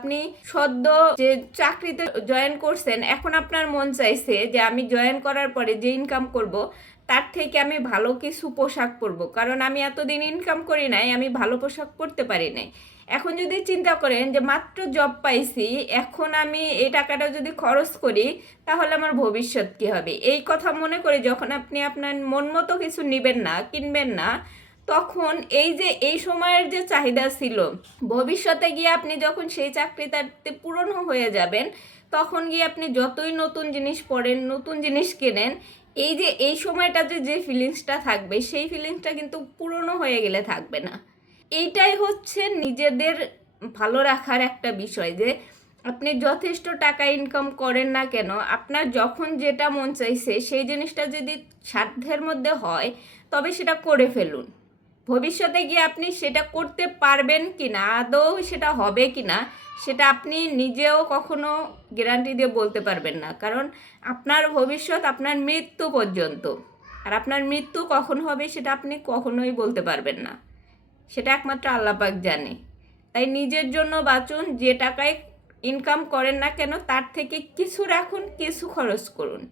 আপনি সদ্য যে চাকরিতে জয়েন করছেন, এখন আপনার মন চাইছে যে আমি জয়েন করার পরে যে ইনকাম করব তার থেকে আমি ভালো কিছু পোশাক পরবো, কারণ আমি এতদিন ইনকাম করি নাই, আমি ভালো পোশাক পরতে পারি নাই। এখন যদি চিন্তা করেন যে মাত্র জব পাইছি, এখন আমি এই টাকাটা যদি খরচ করি তাহলে আমার ভবিষ্যৎ কি হবে, এই কথা মনে করে যখন আপনি আপনার মন মতো কিছু নেবেন না, কিনবেন না, তখন এই যে এই সময়ের যে চাহিদা ছিল, ভবিষ্যতে গিয়ে আপনি যখন সেই চাকরিটাতে পূরণ হয়ে যাবেন, তখন গিয়ে আপনি যতই নতুন জিনিস পড়েন, নতুন জিনিস কেনেন, এই যে এই সময়টাতে যে ফিলিংসটা থাকবে, সেই ফিলিংসটা কিন্তু পুরনো হয়ে গেলে থাকবে না। এইটাই হচ্ছে নিজেদের ভালো রাখার একটা বিষয়, যে আপনি যথেষ্ট টাকা ইনকাম করেন না কেন, আপনার যখন যেটা মন চাইছে সেই জিনিসটা যদি সাধ্যের মধ্যে হয় তবে সেটা করে ফেলুন। ভবিষ্যতে গিয়ে আপনি সেটা করতে পারবেন কিনা, আদৌ সেটা হবে কিনা, সেটা আপনি নিজেও কখনো গ্যারান্টি দিয়ে বলতে পারবেন না, কারণ আপনার ভবিষ্যৎ আপনার মৃত্যু পর্যন্ত, আর আপনার মৃত্যু কখন হবে সেটা আপনি কখনোই বলতে পারবেন না, সেটা একমাত্র আল্লাহ পাক জানে। তাই নিজের জন্য বাঁচুন, যে টাকায় ইনকাম করেন না কেন তার থেকে কিছু রাখুন, কিছু খরচ করুন।